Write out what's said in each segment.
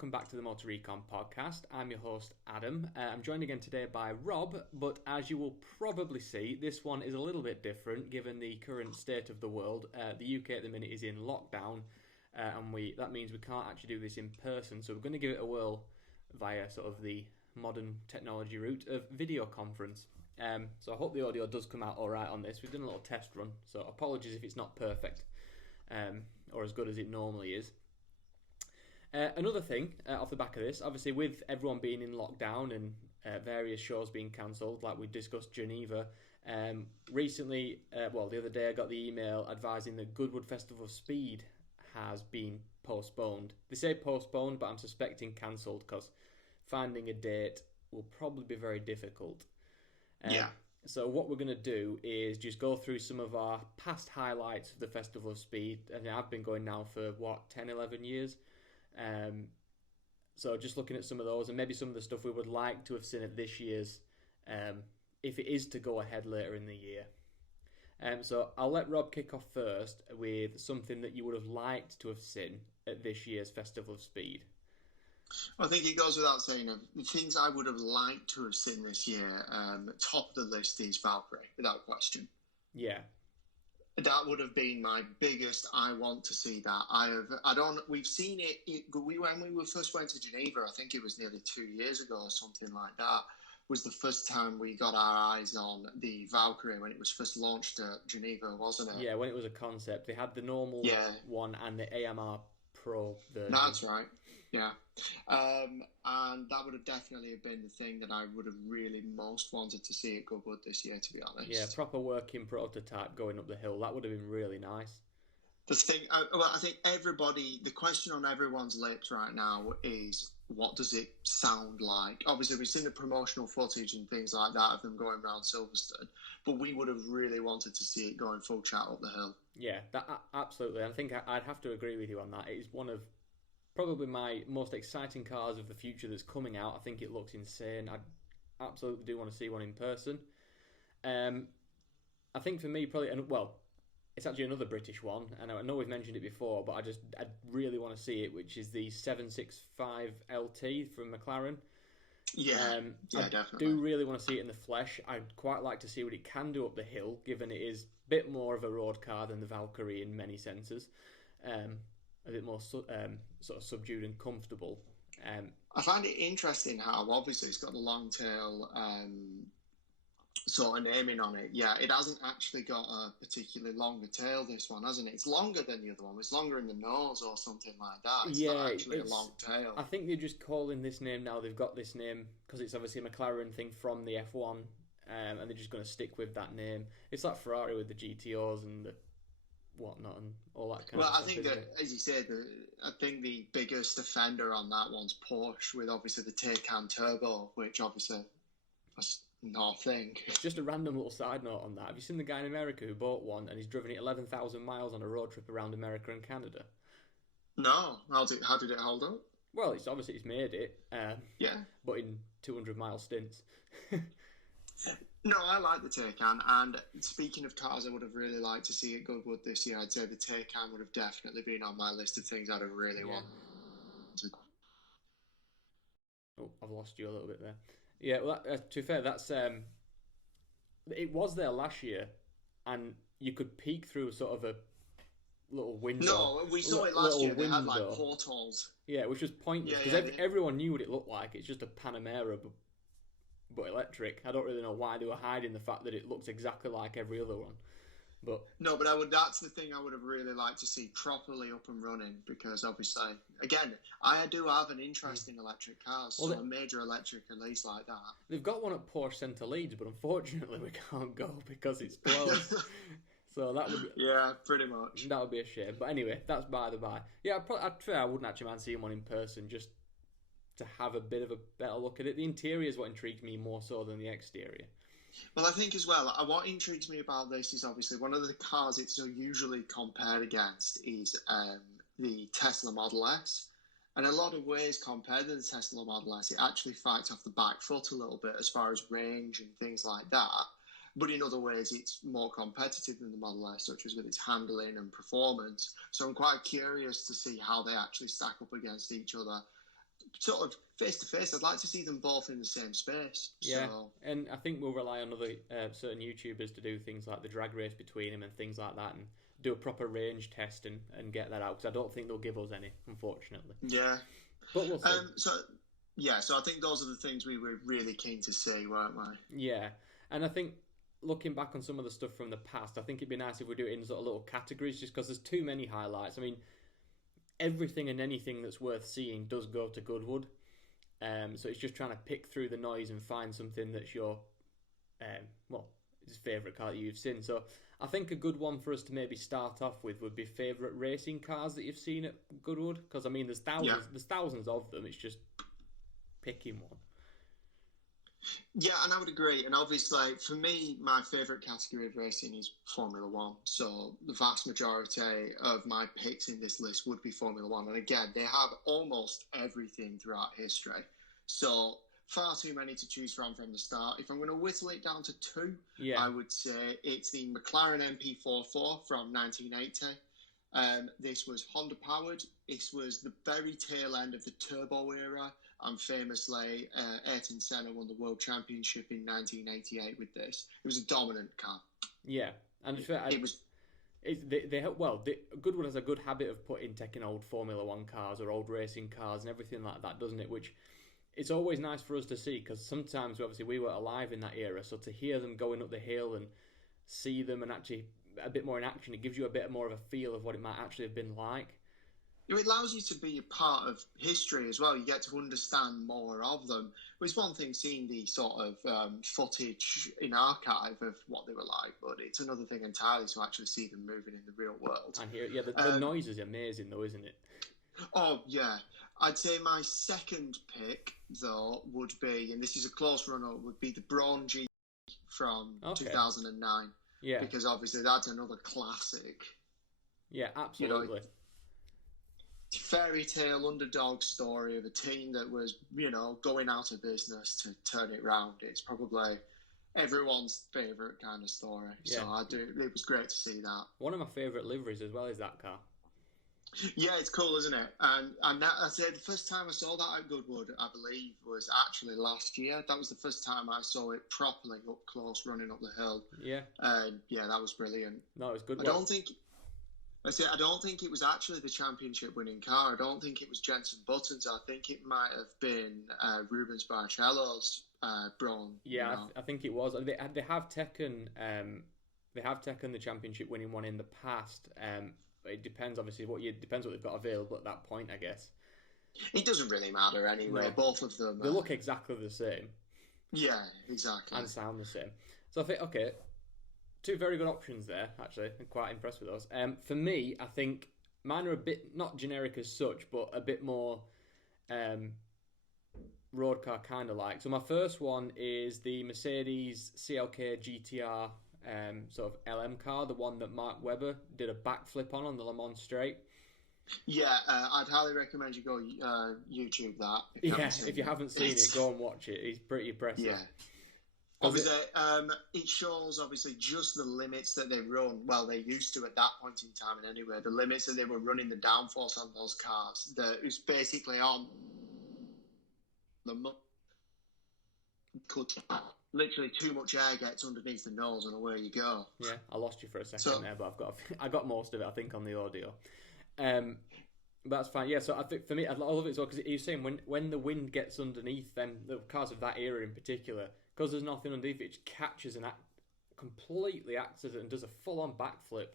welcome back to the Motor Recon podcast. I'm your host, Adam. I'm joined again today by Rob, but as you will probably see, this one is a little bit different given the current state of the world. The UK at the minute is in lockdown, and that means we can't actually do this in person, so we're going to give it a whirl via sort of the modern technology route of video conference. So I hope the audio does come out alright on this. We've done a little test run, so apologies if it's not perfect, or as good as it normally is. Another thing off the back of this, obviously with everyone being in lockdown and various shows being cancelled, like we discussed Geneva, recently, the other day I got the email advising that Goodwood Festival of Speed has been postponed. They say postponed, but I'm suspecting cancelled because finding a date will probably be very difficult. So what we're going to do is just go through some of our past highlights of the Festival of Speed, and I've been going now for 10, 11 years. So just looking at some of those and maybe some of the stuff we would like to have seen at this year's, if it is to go ahead later in the year. So I'll let Rob kick off first with something that you would have liked to have seen at this year's Festival of Speed. I think it goes without saying, the things I would have liked to have seen this year, top of the list is Valkyrie, without question. Yeah. That would have been my biggest. I want to see that. We've seen it. When we first went to Geneva, I think it was nearly 2 years ago or something like that, was the first time we got our eyes on the Valkyrie when it was first launched at Geneva, wasn't it? Yeah, when it was a concept. They had the normal one and the AMR Pro version. That's right. Yeah. And that would have definitely been the thing that I would have really most wanted to see at Goodwood this year, to be honest. Yeah, proper working prototype going up the hill. That would have been really nice. The thing, I think the question on everyone's lips right now is, what does it sound like? Obviously, we've seen the promotional footage and things like that of them going around Silverstone, but we would have really wanted to see it going full chat up the hill. Yeah, absolutely. I think I'd have to agree with you on that. It is one of probably my most exciting cars of the future that's coming out. I think it looks insane. I absolutely do want to see one in person. I think for me, probably, it's actually another British one, and I know we've mentioned it before, but I really want to see it, which is the 765 LT from McLaren. I do really want to see it in the flesh. I'd quite like to see what it can do up the hill, given it is a bit more of a road car than the Valkyrie in many senses. A bit more sort of subdued and comfortable. I find it interesting how obviously it's got the long tail sort of naming on it. Yeah, it hasn't actually got a particularly longer tail, this one, hasn't it? It's longer than the other one. It's longer in the nose or something like that. It's not actually a long tail. I think they're just calling this name now. They've got this name because it's obviously a McLaren thing from the F1, and they're just going to stick with that name. It's like Ferrari with the GTOs and the whatnot and all that kind of stuff. Well, I think that, as you said, I think the biggest offender on that one's Porsche with obviously the Taycan Turbo, which obviously that's not a thing. Just a random little side note on that. Have you seen the guy in America who bought one and he's driven it 11,000 miles on a road trip around America and Canada? No. How did it hold up? Well, it's made it. But in 200-mile stints. No, I like the Taycan, and speaking of cars I would have really liked to see at Goodwood this year, I'd say the Taycan would have definitely been on my list of things I'd have really wanted. Oh, I've lost you a little bit there. Yeah, well, to be fair, that's it was there last year, and you could peek through sort of a little window. No, we saw it last year. They had like portals. Yeah, which was pointless because everyone knew what it looked like. It's just a Panamera, but electric. I don't really know why they were hiding the fact that it looks exactly like every other one. But that's the thing I would have really liked to see properly up and running, because obviously, again, I do have an interest in electric cars, so a major electric at least like that. They've got one at Porsche Centre Leeds, but unfortunately we can't go because it's closed. So that would pretty much. That would be a shame. But anyway, that's by the by. Yeah, I wouldn't actually mind seeing one in person, just to have a bit of a better look at it. The interior is what intrigues me more so than the exterior. Well, I think as well, what intrigues me about this is obviously one of the cars it's so usually compared against is the Tesla Model S. And in a lot of ways, compared to the Tesla Model S, it actually fights off the back foot a little bit as far as range and things like that. But in other ways, it's more competitive than the Model S, such as with its handling and performance. So I'm quite curious to see how they actually stack up against each other. sort of face to face. I'd like to see them both in the same space. Yeah, So, and I think we'll rely on other certain YouTubers to do things like the drag race between them and things like that, and do a proper range test and get that out, because I don't think they'll give us any, unfortunately. yeah. But we'll see. So I think those are the things we were really keen to see, weren't we? Yeah, and I think looking back on some of the stuff from the past, I think it'd be nice if we do it in sort of little categories, just because there's too many highlights. I mean, everything and anything that's worth seeing does go to Goodwood. So it's just trying to pick through the noise and find something that's your, favourite car that you've seen. So I think a good one for us to maybe start off with would be favourite racing cars that you've seen at Goodwood. Because, I mean, there's thousands of them. It's just picking one. Yeah, and I would agree. And obviously, for me, my favourite category of racing is Formula One. So the vast majority of my picks in this list would be Formula One. And again, they have almost everything throughout history. So far too many to choose from the start. If I'm going to whittle it down to two, I would say it's the McLaren MP44 from 1980. This was Honda powered. This was the very tail end of the turbo era. And famously, Ayrton Senna won the World Championship in 1988 with this. It was a dominant car. Yeah, and Goodwood has a good habit of taking old Formula One cars or old racing cars and everything like that, doesn't it? Which it's always nice for us to see, because sometimes obviously we were alive in that era, so to hear them going up the hill and see them and actually a bit more in action, it gives you a bit more of a feel of what it might actually have been like. It allows you to be a part of history as well. You get to understand more of them. It's one thing seeing the sort of footage in archive of what they were like, but it's another thing entirely to actually see them moving in the real world. And here, the noise is amazing, though, isn't it? Oh, yeah. I'd say my second pick, though, would be, and this is a close runner, would be the Braun G from 2009. Yeah. Because obviously that's another classic. Yeah, absolutely. You know, fairy tale underdog story of a team that was, going out of business to turn it round. It's probably everyone's favourite kind of story. Yeah. So it was great to see that. One of my favourite liveries as well is that car. Yeah, it's cool, isn't it? And I said the first time I saw that at Goodwood, I believe, was actually last year. That was the first time I saw it properly up close, running up the hill. Yeah. Yeah, that was brilliant. No, it was good. I don't think it was actually the championship-winning car. I don't think it was Jenson Button's. I think it might have been Rubens Barrichello's Braun. Yeah, I think it was. They have taken the championship-winning one in the past. It depends, obviously, depends what they've got available at that point, I guess. It doesn't really matter anyway. No. Both of them. They look exactly the same. Yeah, exactly. And sound the same. So I think, okay, two very good options there, actually. I'm quite impressed with those. For me, I think mine are a bit, not generic as such, but a bit more road car kind of like. So my first one is the Mercedes CLK GTR sort of LM car, the one that Mark Webber did a backflip on the Le Mans Straight. Yeah, I'd highly recommend you go YouTube that. If you haven't seen it, go and watch it. It's pretty impressive. Yeah. Obviously, it shows obviously just the limits that they run. Well, they used to at that point in time, and anyway, the limits that they were running the downforce on those cars. That was basically on the literally too much air gets underneath the nose, and away you go. Yeah, I lost you for a second there, but I got most of it, I think, on the audio. But that's fine. Yeah, so I think for me, I love it as well, because you're saying when the wind gets underneath, then the cars of that era in particular, because there's nothing underneath it catches and completely acts as it and does a full-on backflip,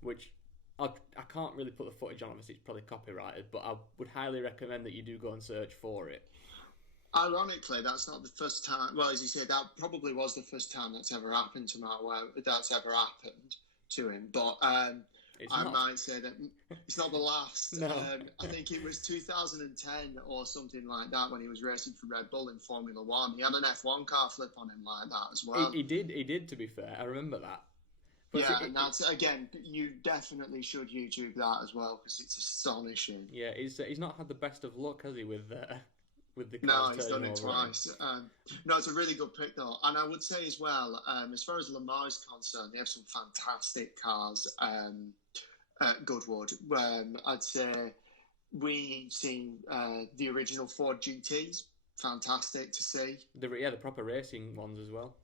which I can't really put the footage on. Obviously, it's probably copyrighted, but I would highly recommend that you do go and search for it. Ironically, that's not the first time. Well, as you said, that probably was the first time that's ever happened to him. But might say that it's not the last. No. I think it was 2010 or something like that when he was racing for Red Bull in Formula One. He had an F1 car flip on him like that as well. He did. To be fair, I remember that. But and that's again. You definitely should YouTube that as well, because it's astonishing. Yeah, he's not had the best of luck, has he, with the No, he's done it twice. No, it's a really good pick though, and I would say as well, as far as Le Mans is concerned, they have some fantastic cars at Goodwood. I'd say we've seen the original Ford GTs, fantastic to see. The proper racing ones as well.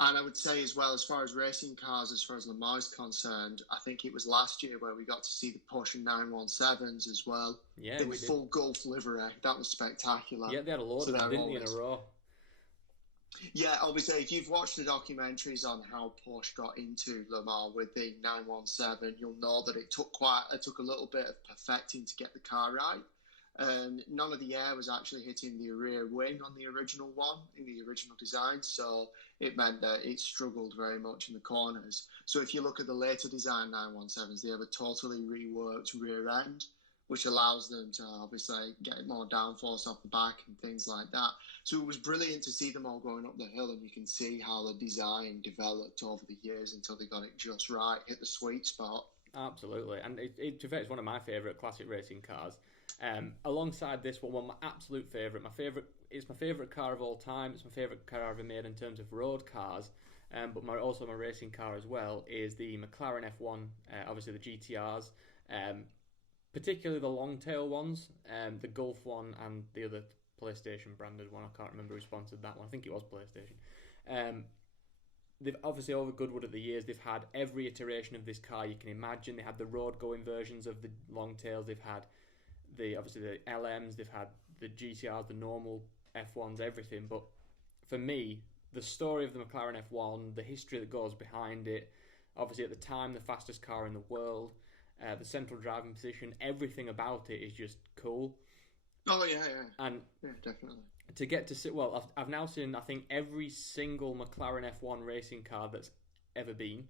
And I would say as well, as far as racing cars, as far as Le Mans is concerned, I think it was last year where we got to see the Porsche 917s as well. Yeah, in we did. full Gulf livery. That was spectacular. Yeah, they had a load of them, didn't they, in a row? Yeah, obviously, if you've watched the documentaries on how Porsche got into Le Mans with the 917, you'll know that it took a little bit of perfecting to get the car right. None of the air was actually hitting the rear wing on the original one, in the original design, so it meant that it struggled very much in the corners. So if you look at the later design 917s, they have a totally reworked rear end, which allows them to obviously get more downforce off the back and things like that. So it was brilliant to see them all going up the hill, and you can see how the design developed over the years until they got it just right, hit the sweet spot. Absolutely, and it's one of my favourite classic racing cars. Alongside this one, my absolute favourite, it's my favourite car of all time. It's my favourite car I've ever made in terms of road cars, but also my racing car as well is the McLaren F1. Obviously the GTRs, particularly the long tail ones, the Gulf one and the other PlayStation branded one. I can't remember who sponsored that one. I think it was PlayStation. They've obviously, over Goodwood at the years, they've had every iteration of this car you can imagine. They had the road going versions of the long tails. They've had the LMs, they've had the GTRs, the normal F1s, everything. But for me, the story of the McLaren F1, the history that goes behind it, obviously at the time the fastest car in the world, the central driving position, everything about it is just cool. Oh yeah, and yeah, definitely. To get to see, well, I've now seen, I think, every single McLaren F1 racing car that's ever been,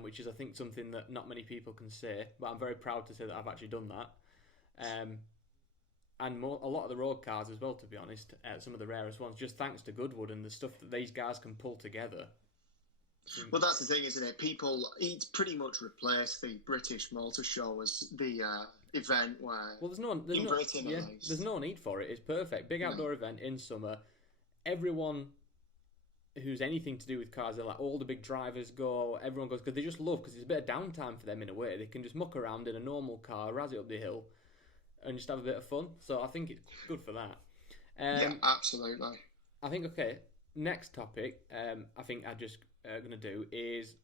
which is, I think, something that not many people can say, but I'm very proud to say that I've actually done that. And a lot of the road cars as well, to be honest, some of the rarest ones, just thanks to Goodwood and the stuff that these guys can pull together. Well, that's the thing, isn't it? It's pretty much replaced the British Motor Show as the event where... Well, there's no need for it. It's perfect. Big outdoor event in summer. Everyone who's anything to do with cars, they're like, all the big drivers go, everyone goes, because they just love, because it's a bit of downtime for them in a way. They can just muck around in a normal car, razz it up the hill, and just have a bit of fun. So I think it's good for that. Yeah, absolutely. I think, okay, next topic, I think I just going to do is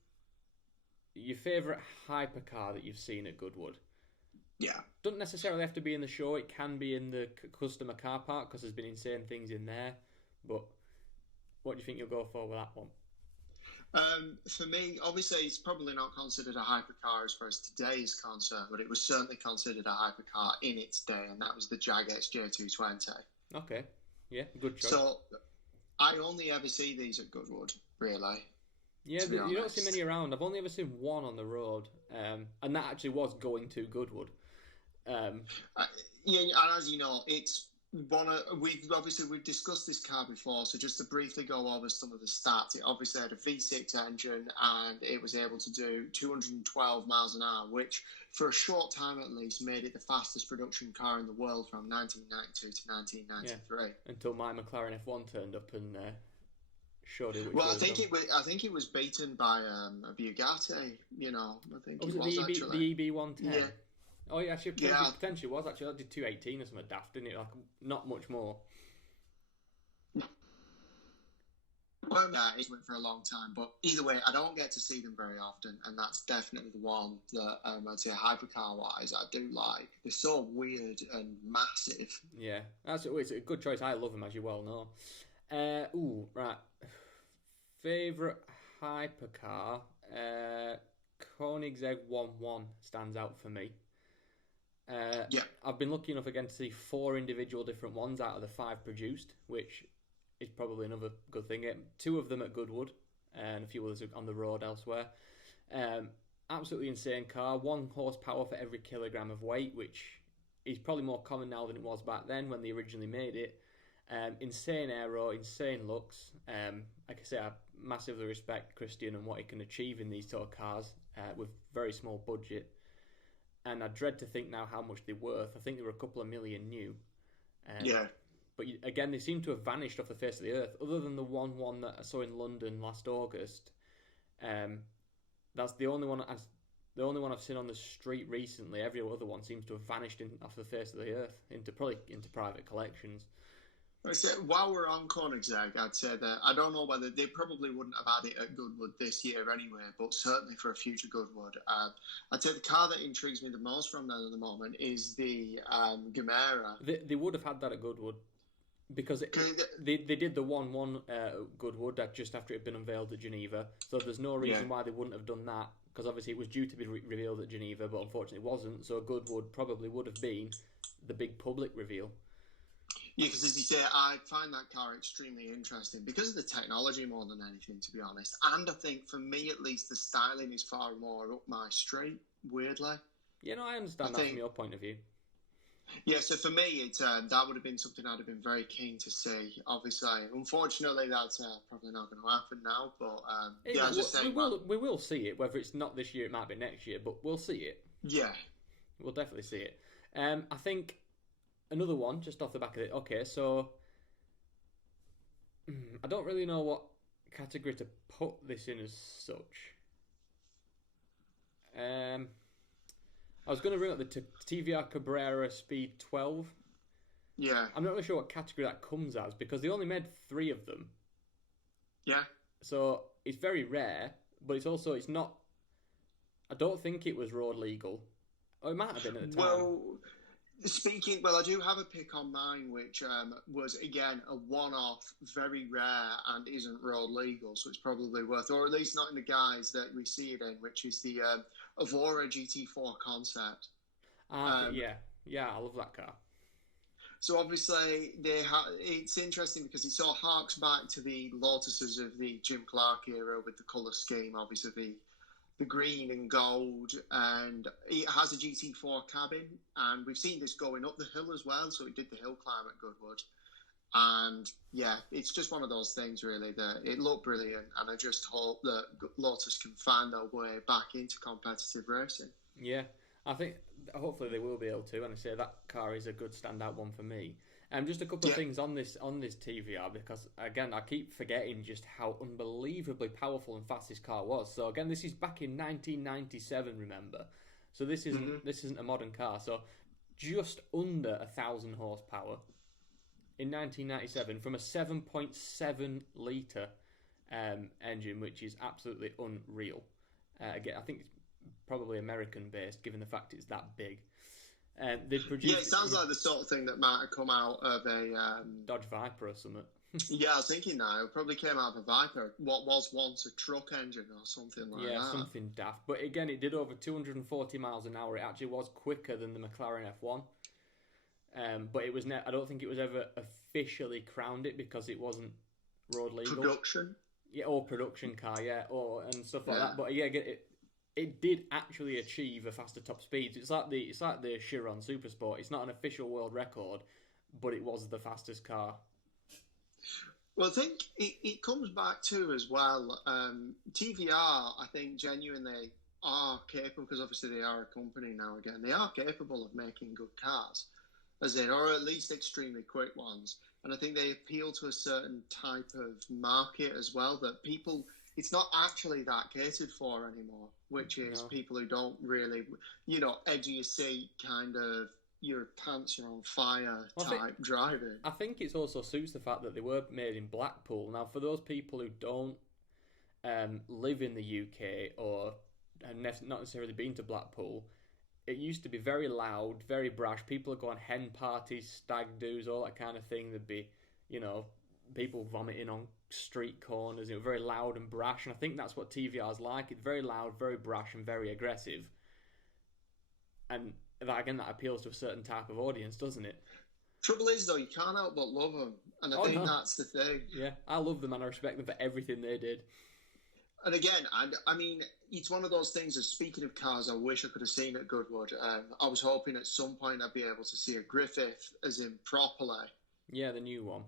your favourite hypercar that you've seen at Goodwood. Yeah. Doesn't necessarily have to be in the show. It can be in the customer car park because there's been insane things in there. But what do you think you'll go for with that one? For me, obviously, it's probably not considered a hypercar as far as today is concerned, but it was certainly considered a hypercar in its day, and that was the Jag XJ220. Okay. Yeah, good choice. So I only ever see these at Goodwood, really. Yeah, you don't see many around. I've only ever seen one on the road, and that actually was going to Goodwood. Yeah, and as you know, it's we've discussed this car before, so just to briefly go over some of the stats, it obviously had a V6 engine and it was able to do 212 miles an hour, which for a short time at least made it the fastest production car in the world from 1992 to 1993. Yeah, until my McLaren F1 turned up and showed it. Well, I think it was beaten by a Bugatti. You know, I think it was actually the EB110. Yeah. Oh, yeah, actually, potentially was actually. That did 218 or something daft, didn't it? Like, not much more. Well, it went for a long time, but either way, I don't get to see them very often, and that's definitely the one that I'd say hypercar-wise I do like. They're so weird and massive. Yeah, it's a good choice. I love them, as you well know. Right. Favourite hypercar? Koenigsegg 1-1 stands out for me. Yeah. I've been lucky enough again to see 4 individual different ones out of the 5 produced, which is probably another good thing. 2 of them at Goodwood and a few others on the road elsewhere. Absolutely insane car. 1 horsepower for every kilogram of weight, which is probably more common now than it was back then when they originally made it. Insane aero, insane looks. Like I say, I massively respect Christian and what he can achieve in these sort of cars with very small budget. And I dread to think now how much they're worth. I think they were a couple of million new. Yeah. But again, they seem to have vanished off the face of the earth. Other than the 1-1 that I saw in London last August, that's the only one the only one I've seen on the street recently. Every other one seems to have vanished off the face of the earth into private collections. I said, while we're on Koenigsegg, I'd say that I don't know whether they probably wouldn't have had it at Goodwood this year anyway, but certainly for a future Goodwood. I'd say the car that intrigues me the most from them at the moment is the Gamera. They would have had that at Goodwood because they did the 1-1 Goodwood just after it had been unveiled at Geneva. So there's no reason why they wouldn't have done that, because obviously it was due to be revealed at Geneva, but unfortunately it wasn't. So Goodwood probably would have been the big public reveal. Yeah, because as you say, I find that car extremely interesting because of the technology more than anything, to be honest. And I think, for me at least, the styling is far more up my street, weirdly. Yeah, no, I understand that from your point of view. Yeah, so for me, it's that would have been something I'd have been very keen to see. Obviously, unfortunately, that's probably not going to happen now. But we will see it. Whether it's not this year, it might be next year, but we'll see it. Yeah, we'll definitely see it. I think another one just off the back of it. Okay, so I don't really know what category to put this in as such. I was going to bring up the TVR Cabrera Speed 12. Yeah. I'm not really sure what category that comes as because they only made 3 of them. Yeah. So it's very rare, but it's not. I don't think it was road legal. Oh, it might have been at the time. Well, I do have a pick on mine, which was, again, a one-off, very rare, and isn't road legal, so it's probably worth, or at least not in the guise that we see it in, which is the Evora GT4 concept. Yeah, I love that car. So obviously, it's interesting because it sort of harks back to the Lotuses of the Jim Clark era with the colour scheme, obviously the green and gold, and it has a GT4 cabin, and we've seen this going up the hill as well, so it did the hill climb at Goodwood. And yeah, it's just one of those things really that it looked brilliant, and I just hope that Lotus can find their way back into competitive racing. Yeah, I think hopefully they will be able to, and I say that car is a good standout one for me. Just a couple of things on this TVR, because again I keep forgetting just how unbelievably powerful and fast this car was. So again, this is back in 1997, remember? So this isn't a modern car. So just under 1,000 horsepower in 1997 from a 7.7 litre engine, which is absolutely unreal. Again, I think it's probably American based, given the fact it's that big. It sounds like the sort of thing that might have come out of a Dodge Viper or something. Yeah, I was thinking that. It probably came out of a Viper, what was once a truck engine or something like that. Yeah, something daft. But again, it did over 240 miles an hour. It actually was quicker than the McLaren F1. But it was I don't think it was ever officially crowned it because it wasn't road legal. Production? Yeah, or production car, yeah, and stuff like that. But yeah, it did actually achieve a faster top speed. It's like the Chiron Supersport. It's not an official world record, but it was the fastest car. Well, I think it comes back to as well. TVR, I think, genuinely are capable, because obviously they are a company now again. They are capable of making good cars, or at least extremely quick ones. And I think they appeal to a certain type of market as well that people. It's not actually that catered for anymore, which is people who don't really, edge of your seat, kind of your pants are on fire type driving. I think it also suits the fact that they were made in Blackpool. Now, for those people who don't live in the UK or have not necessarily been to Blackpool, it used to be very loud, very brash. People would go on hen parties, stag do's, all that kind of thing. There'd be, people vomiting on street corners. It was very loud and brash, and I think that's what TVR's like. It's very loud, very brash, and very aggressive. And that appeals to a certain type of audience, doesn't it? Trouble is, though, you can't help but love them, and I think that's the thing. Yeah, I love them and I respect them for everything they did. And again, I mean, it's one of those things. As speaking of cars, I wish I could have seen at Goodwood. I was hoping at some point I'd be able to see a Griffith, as in properly. Yeah, the new one.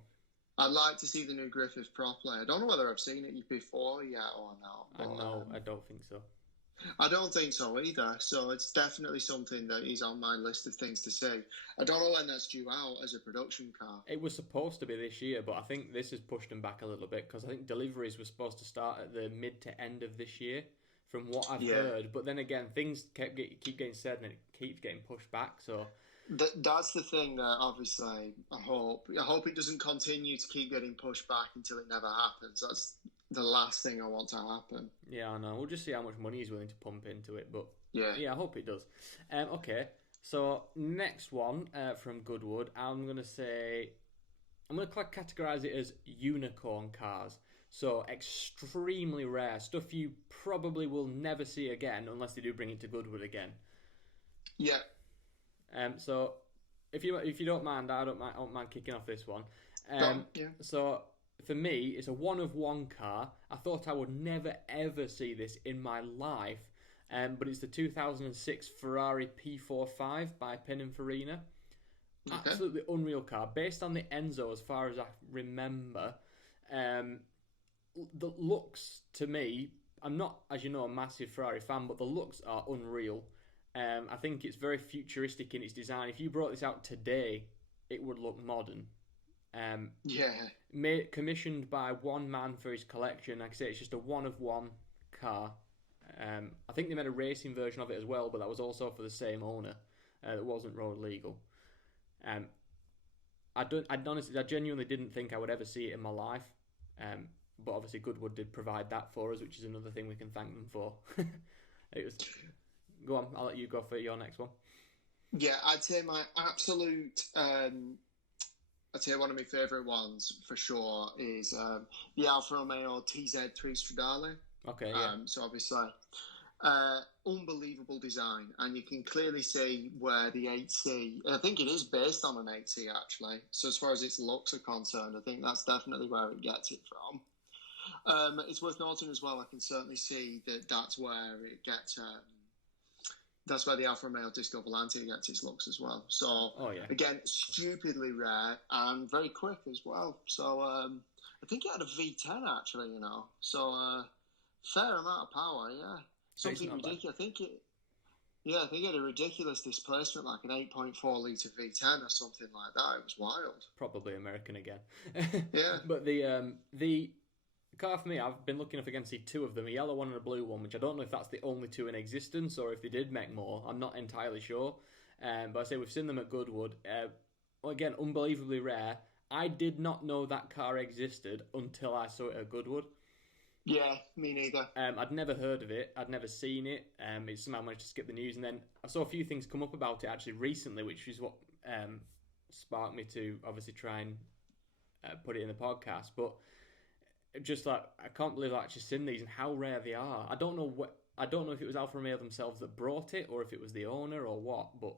I'd like to see the new Griffith properly. I don't know whether I've seen it before yet or not. I don't think so. I don't think so either. So it's definitely something that is on my list of things to see. I don't know when that's due out as a production car. It was supposed to be this year, but I think this has pushed them back a little bit because I think deliveries were supposed to start at the mid to end of this year from what I've Yeah. heard. But then again, things keep getting said and it keeps getting pushed back. So That's the thing that obviously I hope it doesn't continue to keep getting pushed back until it never happens. That's the last thing I want to happen. yeah, I know. We'll just see how much money he's willing to pump into it. But Yeah. I hope it does. Okay, so next one from Goodwood, I'm going to categorize it as unicorn cars. So extremely rare stuff you probably will never see again unless they do bring it to Goodwood again. Yeah. So if you don't mind, I don't mind kicking off this one. Yeah. So for me, it's a one of one car. I thought I would never ever see this in my life, but it's the 2006 Ferrari P45 by Pininfarina. Okay. Absolutely unreal car, based on the Enzo as far as I remember. The looks to me, I'm not, as you know, a massive Ferrari fan, but the looks are unreal. I think it's very futuristic in its design. If you brought this out today, it would look modern. Commissioned by one man for his collection. Like I say, it's just a one of one car. I think they made a racing version of it as well, but that was also for the same owner. It wasn't road legal. I genuinely didn't think I would ever see it in my life. But obviously Goodwood did provide that for us, which is another thing we can thank them for. Go on, I'll let you go for your next one. Yeah, I'd say my absolute, I'd say one of my favourite ones for sure is the Alfa Romeo TZ3 Stradale. Okay, yeah. So obviously, unbelievable design, and you can clearly see where the 8C, I think it is based on an 8C actually. So as far as its looks are concerned, I think that's definitely where it gets it from. It's worth noting as well, I can certainly see that that's where it gets... that's where the Alfa Romeo Disco Volante gets its looks as well. So, again, stupidly rare and very quick as well. So, I think it had a V10 actually, So, fair amount of power, yeah. Something ridiculous. I think it had a ridiculous displacement, like an 8.4 litre V10 or something like that. It was wild. Probably American again. Yeah. But the car for me, I've been lucky enough again to see two of them, a yellow one and a blue one, which I don't know if that's the only two in existence or if they did make more. I'm not entirely sure. But I say we've seen them at Goodwood. Again, unbelievably rare. I did not know that car existed until I saw it at Goodwood. Yeah, me neither. I'd never heard of it. I'd never seen it. It somehow managed to skip the news. And then I saw a few things come up about it actually recently, which is what sparked me to obviously try and put it in the podcast. But just like, I can't believe I've actually seen these and how rare they are. I don't know if it was Alfa Romeo themselves that brought it or if it was the owner or what, but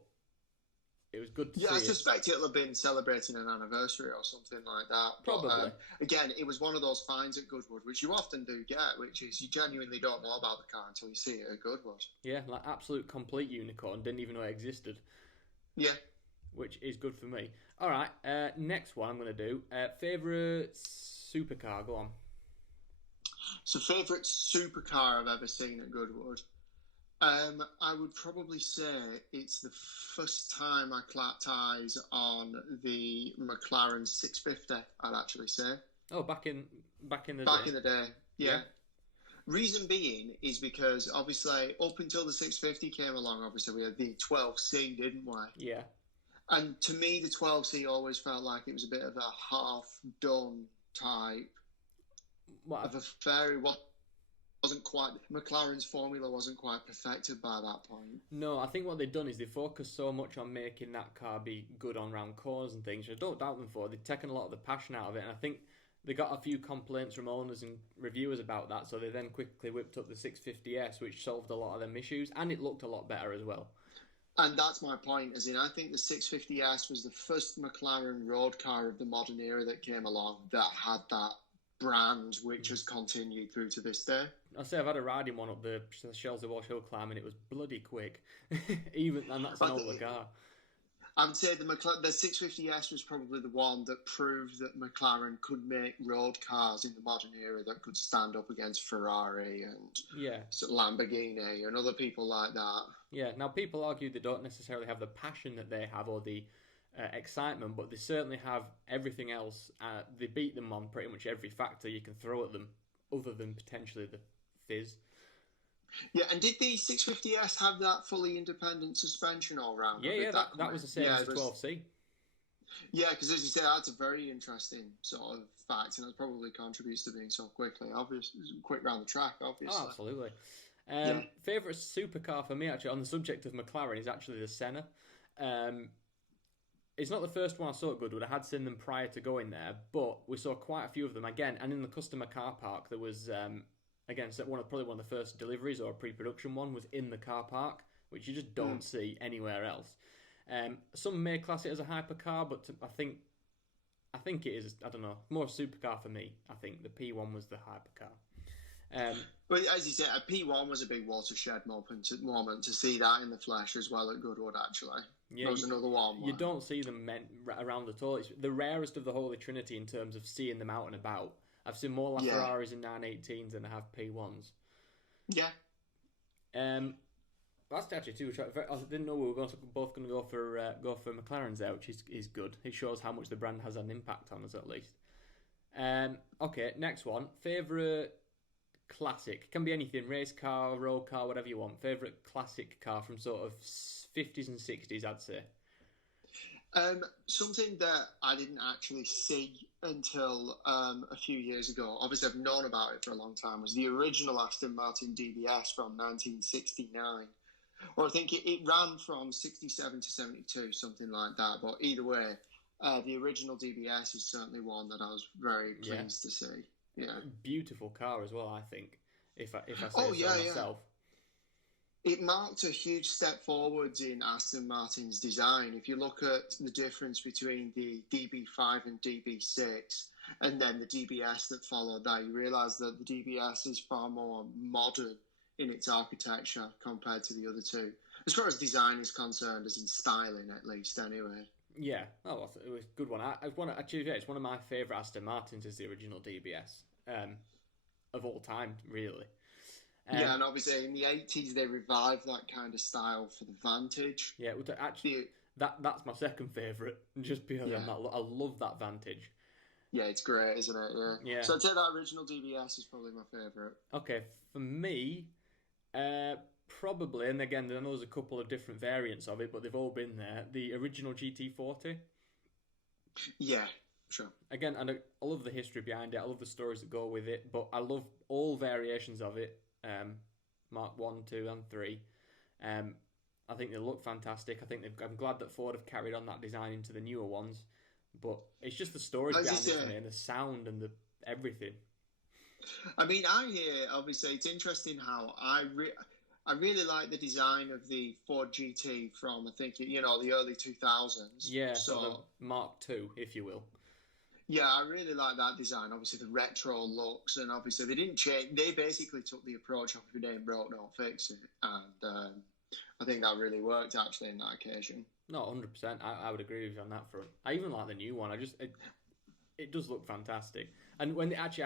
it was good to see. Yeah, I suspect it'll have been celebrating an anniversary or something like that. Probably. But, again, it was one of those finds at Goodwood, which you often do get, which is you genuinely don't know about the car until you see it at Goodwood. Yeah, like absolute complete unicorn. Didn't even know it existed. Yeah. Which is good for me. All right, next one I'm going to do. Favourite supercar, go on. So, favourite supercar I've ever seen at Goodwood? I would probably say it's the first time I clapped eyes on the McLaren 650, I'd actually say. Oh, back in the day, yeah. Reason being is because, obviously, up until the 650 came along, obviously, we had the 12C, didn't we? Yeah. And to me, the 12C always felt like it was a bit of a half-done type of a fairy. McLaren's formula wasn't quite perfected by that point. No, I think what they've done is they focused so much on making that car be good on round corners and things, which I don't doubt them for. They've taken a lot of the passion out of it, and I think they got a few complaints from owners and reviewers about that, so they then quickly whipped up the 650S, which solved a lot of them issues, and it looked a lot better as well. And that's my point, as in I think the 650S was the first McLaren road car of the modern era that came along that had that brand, which has continued through to this day. I'll say I've had a ride in one up the Shells of Wash Hill climb, and it was bloody quick. And that's an older car. I would say the 650S was probably the one that proved that McLaren could make road cars in the modern era that could stand up against Ferrari and Lamborghini and other people like that. Yeah, now people argue they don't necessarily have the passion that they have or the excitement, but they certainly have everything else. They beat them on pretty much every factor you can throw at them, other than potentially the fizz. Yeah, and did the 650S have that fully independent suspension all round? Yeah, Or yeah, did that was the same as the 12C. Yeah, because as you say, that's a very interesting sort of fact, and that probably contributes to being so quick round the track, Oh, obviously. absolutely. Yeah. Favorite supercar for me, actually, on the subject of McLaren, is actually the Senna. Um, it's not the first one I saw at Goodwood. I had seen them prior to going there, but we saw quite a few of them again. And in the customer car park, there was again probably one of the first deliveries or a pre-production one was in the car park, which you just don't see anywhere else. Some may class it as a hypercar, but I think it is. I don't know, more supercar for me. I think the P1 was the hypercar. But as you said, a P1 was a big watershed moment to see that in the flesh as well at Goodwood, actually. Yeah, there was another one. You don't see them around at all. It's the rarest of the Holy Trinity in terms of seeing them out and about. I've seen more LaFerraris in 918s than I have P1s. Yeah. That's actually too. I didn't know we were both going to go for McLarens there, which is good. It shows how much the brand has an impact on us at least. Okay, next one. Favorite classic, can be anything, race car, road car, whatever you want. Favorite classic car from sort of 50s and 60s, I'd say. Something that I didn't actually see until a few years ago, obviously I've known about it for a long time, was the original Aston Martin DBS from 1969. Or I think it ran from 67 to 72, something like that. But either way, the original DBS is certainly one that I was very pleased to see. Yeah, beautiful car as well. I think if I say so myself. It marked a huge step forwards in Aston Martin's design. If you look at the difference between the DB5 and DB6, and then the DBS that followed that, you realise that the DBS is far more modern in its architecture compared to the other two, as far as design is concerned, as in styling at least, anyway. Yeah, it was a good one. It's one of my favourite Aston Martins is the original DBS of all time, really. Yeah, and obviously in the 80s they revived that kind of style for the Vantage. Yeah, actually, that's my second favourite, just because I love that Vantage. Yeah, it's great, isn't it? Yeah. So I'd say that original DBS is probably my favourite. Okay, for me, probably, and again, I know there's a couple of different variants of it, but they've all been there. The original GT40. Yeah, sure. Again, and I love the history behind it. I love the stories that go with it, but I love all variations of it. Mark 1, 2 and 3. I think they look fantastic. I'm glad that Ford have carried on that design into the newer ones, but it's just the stories behind it for me, and the sound and the everything. I mean, obviously it's interesting how I really like the design of the Ford GT from, I think, the early 2000s. Yeah, so the Mark II, if you will. Yeah, I really like that design. Obviously, the retro looks, and obviously they didn't change. They basically took the approach of if it ain't broke, don't fix it, and I think that really worked actually in that occasion. No, 100%. I would agree with you on that front. I even like the new one. It does look fantastic. And when they actually,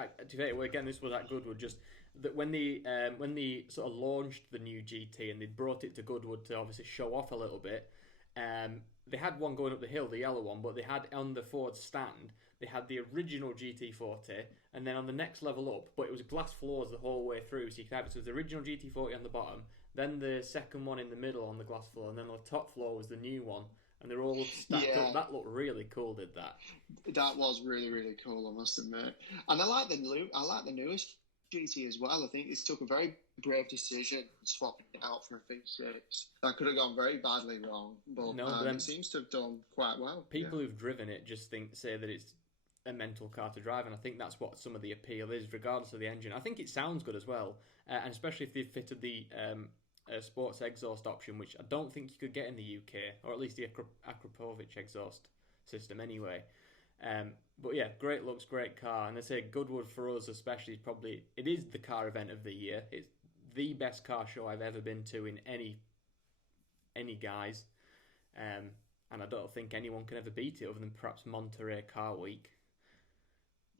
again, this was at Goodwood, just that when they sort of launched the new GT and they brought it to Goodwood to obviously show off a little bit, they had one going up the hill, the yellow one, but they had on the Ford stand, they had the original GT40, and then on the next level up, but it was glass floors the whole way through, so you could have it. So it was the original GT40 on the bottom, then the second one in the middle on the glass floor, and then on the top floor was the new one, and they're all stacked up. That looked really cool, did that? That was really, really cool, I must admit. And I like the newest GT as well. I think this took a very brave decision swapping it out for a V6. That could have gone very badly wrong, but it seems to have done quite well. People who've driven it just say that it's a mental car to drive, and I think that's what some of the appeal is, regardless of the engine. I think it sounds good as well, and especially if they've fitted the sports exhaust option, which I don't think you could get in the UK, or at least the Akrapovic exhaust system anyway. But yeah, great looks, great car, and I say Goodwood for us especially it is the car event of the year. It's the best car show I've ever been to in any guise, and I don't think anyone can ever beat it other than perhaps Monterey Car Week.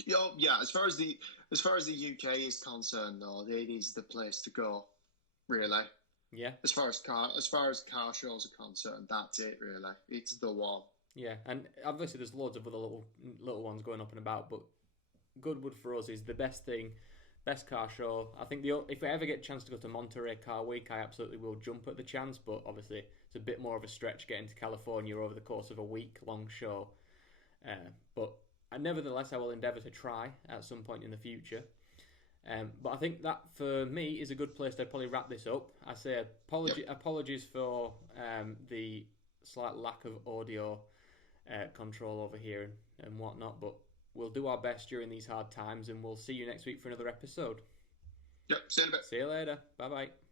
Yeah, as far as the UK is concerned, though, it is the place to go, really. Yeah. As far as car shows are concerned, that's it, really. It's the one. Yeah, and obviously there's loads of other little ones going up and about, but Goodwood for us is the best thing best car show. I think if I ever get a chance to go to Monterey Car Week, I absolutely will jump at the chance. But obviously, it's a bit more of a stretch getting to California over the course of a week-long show. But nevertheless, I will endeavour to try at some point in the future. But I think that for me is a good place to probably wrap this up. I say apologies for the slight lack of audio control over here and whatnot, but we'll do our best during these hard times, and we'll see you next week for another episode. Yep, see you in a bit. See you later. Bye bye.